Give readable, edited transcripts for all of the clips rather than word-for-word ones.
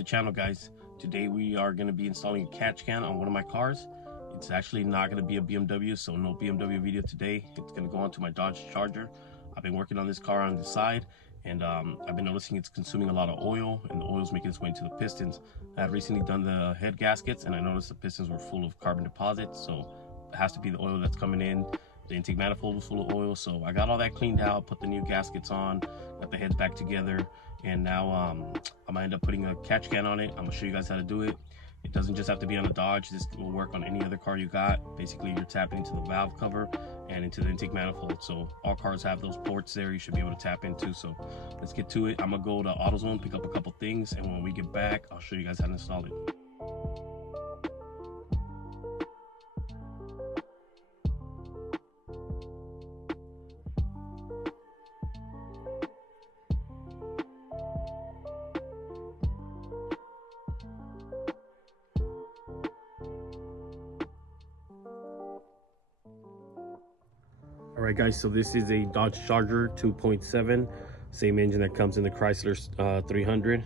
to the channel, guys. Today we are going to be installing a catch can on one of my cars. It's actually not going to be a BMW, so no BMW video today. It's going to go onto my Dodge Charger. I've been working on this car on the side, and I've been noticing it's consuming a lot of oil, and the oil is making its way into the pistons. I had recently done the head gaskets, and I noticed the pistons were full of carbon deposits, so it has to be the oil that's coming in. The intake manifold was full of oil, so I got all that cleaned out, put the new gaskets on, got the heads back together, and now I'm gonna end up putting a catch can on it. I'm gonna show you guys how to do it. It doesn't just have to be on a Dodge. This will work on any other car you got. Basically, you're tapping into the valve cover and into the intake manifold. So all cars have those ports there you should be able to tap into. So let's get to it. I'm gonna go to AutoZone, pick up a couple things, and when we get back, I'll show you guys how to install it. All right, guys, so this is a Dodge Charger 2.7, same engine that comes in the Chrysler 300.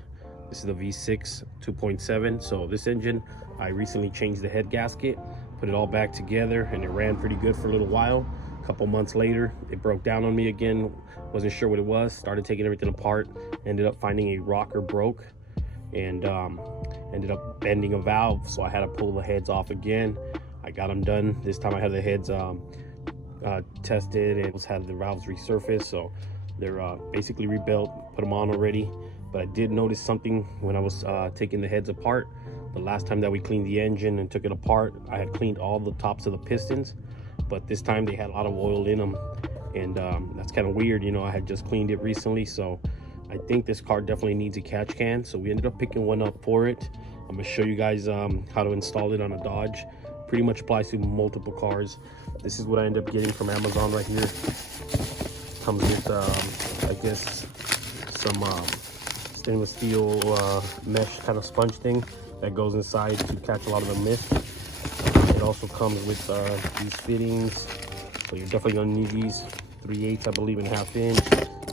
This is the V6 2.7. So this engine, I recently changed the head gasket, put it all back together, and it ran pretty good for a little while. A couple months later, it broke down on me again. Wasn't sure what it was, started taking everything apart, ended up finding a rocker broke, and ended up bending a valve, so I had to pull the heads off again. I got them done. This time I had the heads tested and had the valves resurfaced, so they're basically rebuilt, put them on already. But I did notice something when I was taking the heads apart. The last time that we cleaned the engine and took it apart, I had cleaned all the tops of the pistons, but this time they had a lot of oil in them, and that's kind of weird. You know, I had just cleaned it recently, so I think this car definitely needs a catch can. So we ended up picking one up for it. I'm gonna show you guys how to install it on a Dodge. Pretty much applies to multiple cars. This is what I ended up getting from Amazon right here. Comes with I guess some stainless steel mesh kind of sponge thing that goes inside to catch a lot of the mist. It also comes with these fittings, so you're definitely gonna need these. 3/8, I believe, and 1/2 inch.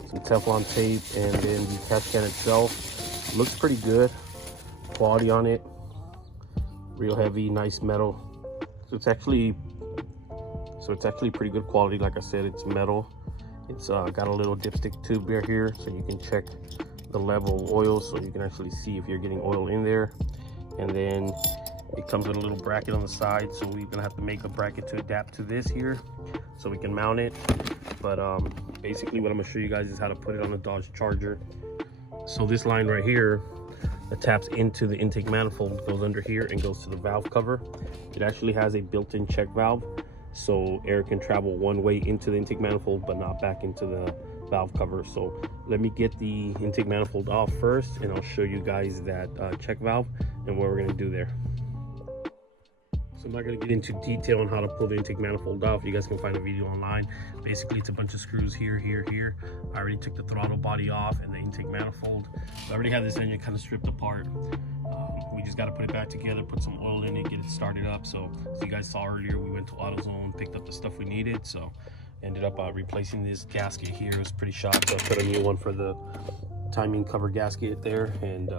Some Teflon tape, and then the catch can itself looks pretty good. Quality on it, real heavy, nice metal. So it's actually pretty good quality. Like I said, it's metal. It's got a little dipstick tube right here, so you can check the level of oil, so you can actually see if you're getting oil in there. And then it comes with a little bracket on the side, so we're gonna have to make a bracket to adapt to this here so we can mount it. But basically what I'm gonna show you guys is how to put it on the Dodge Charger. So this line right here that taps into the intake manifold goes under here and goes to the valve cover. It actually has a built-in check valve, so air can travel one way into the intake manifold but not back into the valve cover. So let me get the intake manifold off first, and I'll show you guys that check valve and what we're going to do there. So I'm not going to get into detail on how to pull the intake manifold off. You guys can find a video online. Basically, it's a bunch of screws here, here, here. I already took the throttle body off and the intake manifold. So I already have this engine kind of stripped apart. We just got to put it back together, put some oil in it, get it started up. So as you guys saw earlier, we went to AutoZone, picked up the stuff we needed. So ended up replacing this gasket here. It was pretty shot, so I put a new one for the timing cover gasket there. And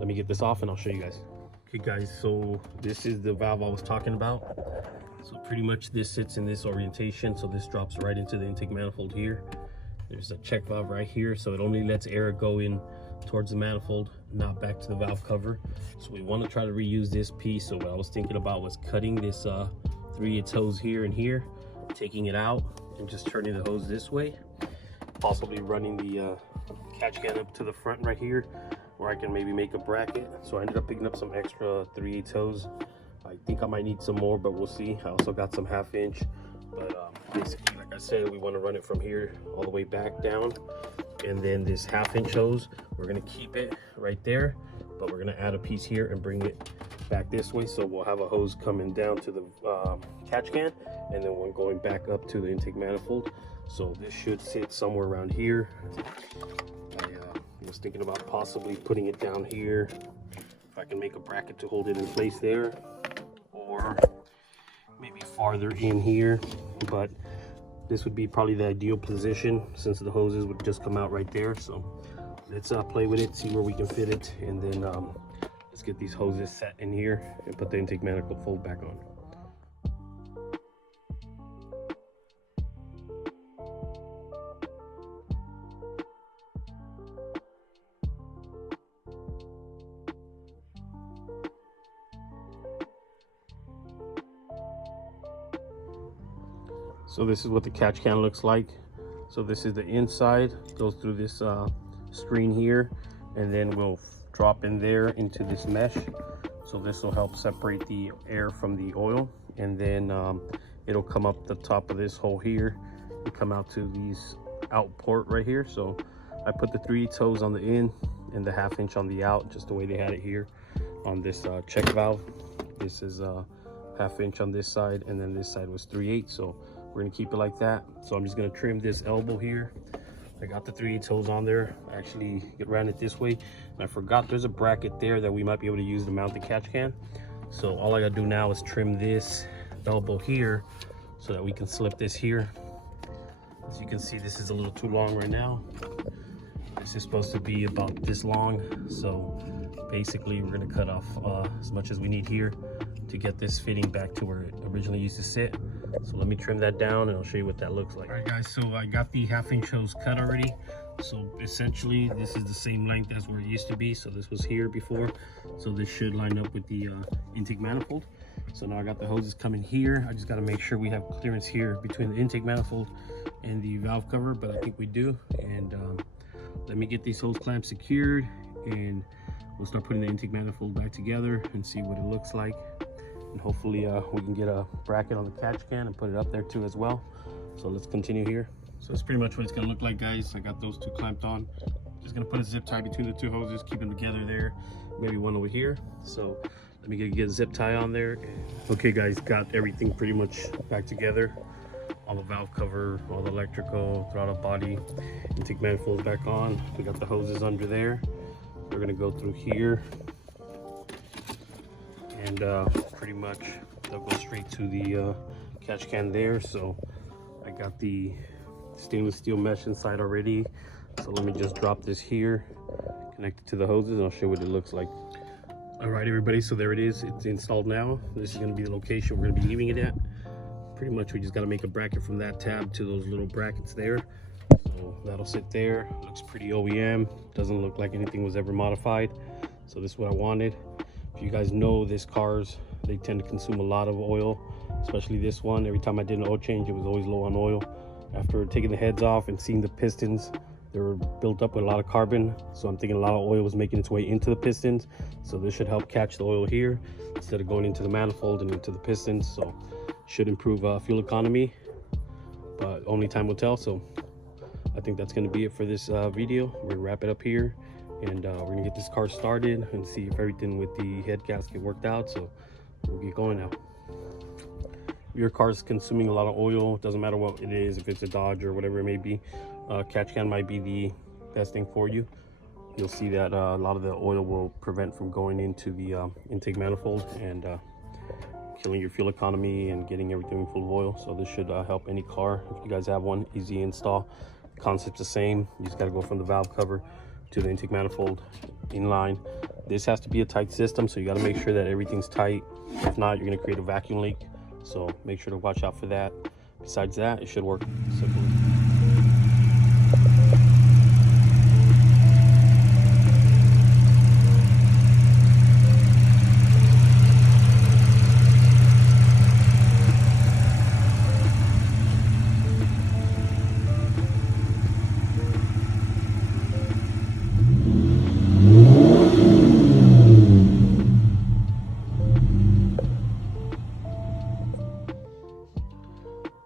let me get this off and I'll show you guys. Okay guys, so this is the valve I was talking about. So pretty much this sits in this orientation, so this drops right into the intake manifold here. There's a check valve right here, so it only lets air go in towards the manifold, not back to the valve cover. So we want to try to reuse this piece. So what I was thinking about was cutting this 3/8 hose here and here, taking it out and just turning the hose this way, possibly running the catch can up to the front right here, where I can maybe make a bracket. So I ended up picking up some extra 3/8 hose. I think I might need some more, but we'll see. I also got some 1/2 inch, but basically, like I said, we want to run it from here all the way back down. And then this 1/2 inch hose, we're gonna keep it right there, but we're gonna add a piece here and bring it back this way. So we'll have a hose coming down to the catch can, and then one going back up to the intake manifold. So this should sit somewhere around here. I was thinking about possibly putting it down here, if I can make a bracket to hold it in place there, or maybe farther in here. But this would be probably the ideal position, since the hoses would just come out right there. So let's play with it, see where we can fit it, and then let's get these hoses set in here and put the intake manifold back on. So this is what the catch can looks like. So this is the inside, goes through this screen here, and then we'll drop in there into this mesh. So this will help separate the air from the oil, and then it'll come up the top of this hole here and come out to these out port right here. So I put the 3/8 hose on the in and the 1/2 inch on the out, just the way they had it here on this check valve. This is 1/2 inch on this side, and then this side was 3/8. So we're gonna keep it like that. So I'm just gonna trim this elbow here. I got the 3/8 hose on there. I actually ran it this way, and I forgot there's a bracket there that we might be able to use to mount the catch can. So all I gotta do now is trim this elbow here so that we can slip this here. As you can see, this is a little too long right now. This is supposed to be about this long. So basically we're gonna cut off as much as we need here to get this fitting back to where it originally used to sit. So let me trim that down and I'll show you what that looks like. All right guys, so I got the 1/2 inch hose cut already. So essentially this is the same length as where it used to be. So this was here before. So this should line up with the intake manifold. So now I got the hoses coming here. I just got to make sure we have clearance here between the intake manifold and the valve cover, but I think we do. And let me get these hose clamps secured, and we'll start putting the intake manifold back together and see what it looks like. And hopefully we can get a bracket on the catch can and put it up there too as well. So let's continue here. So that's pretty much what it's gonna look like, guys. I got those two clamped on. Just gonna put a zip tie between the two hoses, keep them together there. Maybe one over here. So let me get a zip tie on there. Okay guys, got everything pretty much back together. All the valve cover, all the electrical, throttle body, intake manifold back on. We got the hoses under there. We're gonna go through here, and pretty much they'll go straight to the catch can there. So I got the stainless steel mesh inside already. So let me just drop this here, connect it to the hoses, and I'll show you what it looks like. All right, everybody, so there it is. It's installed now. This is gonna be the location we're gonna be leaving it at. Pretty much we just gotta make a bracket from that tab to those little brackets there. So that'll sit there. Looks pretty OEM. Doesn't look like anything was ever modified. So this is what I wanted. If you guys know, these cars, they tend to consume a lot of oil, especially this one. Every time I did an oil change, it was always low on oil. After taking the heads off and seeing the pistons, they were built up with a lot of carbon. So I'm thinking a lot of oil was making its way into the pistons. So this should help catch the oil here instead of going into the manifold and into the pistons. So should improve fuel economy, but only time will tell. So I think that's going to be it for this video. We're gonna wrap it up here, and we're gonna get this car started and see if everything with the head gasket worked out. So we'll get going now. Your car's consuming a lot of oil, doesn't matter what it is, if it's a Dodge or whatever it may be, catch can might be the best thing for you. You'll see that a lot of the oil will prevent from going into the intake manifold and killing your fuel economy and getting everything full of oil. So this should help any car. If you guys have one, easy install. The concept's the same. You just got to go from the valve cover to the intake manifold in line. This has to be a tight system, so you got to make sure that everything's tight. If not, you're going to create a vacuum leak. So make sure to watch out for that. Besides that, it should work simply.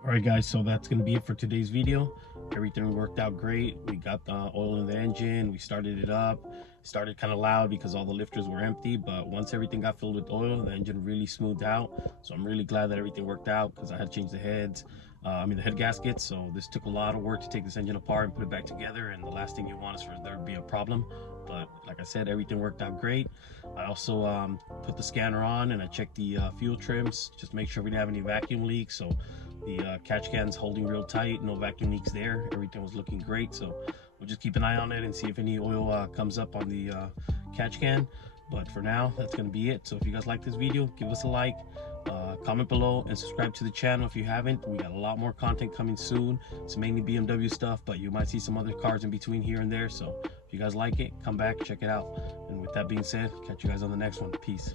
Alright guys, so that's going to be it for today's video. Everything worked out great. We got the oil in the engine, we started it up. It started kind of loud because all the lifters were empty, but once everything got filled with oil, the engine really smoothed out. So I'm really glad that everything worked out, because I had to change the heads, the head gaskets. So this took a lot of work to take this engine apart and put it back together, and the last thing you want is for there to be a problem But like I said, everything worked out great. I also put the scanner on and I checked the fuel trims, just make sure we didn't have any vacuum leaks. So the catch can's holding real tight, no vacuum leaks there. Everything was looking great. So we'll just keep an eye on it and see if any oil comes up on the catch can. But for now, that's gonna be it. So if you guys like this video, give us a like, comment below, and subscribe to the channel if you haven't. We got a lot more content coming soon. It's mainly BMW stuff, but you might see some other cars in between here and there. So if you guys like it, come back, check it out. And with that being said, catch you guys on the next one. Peace.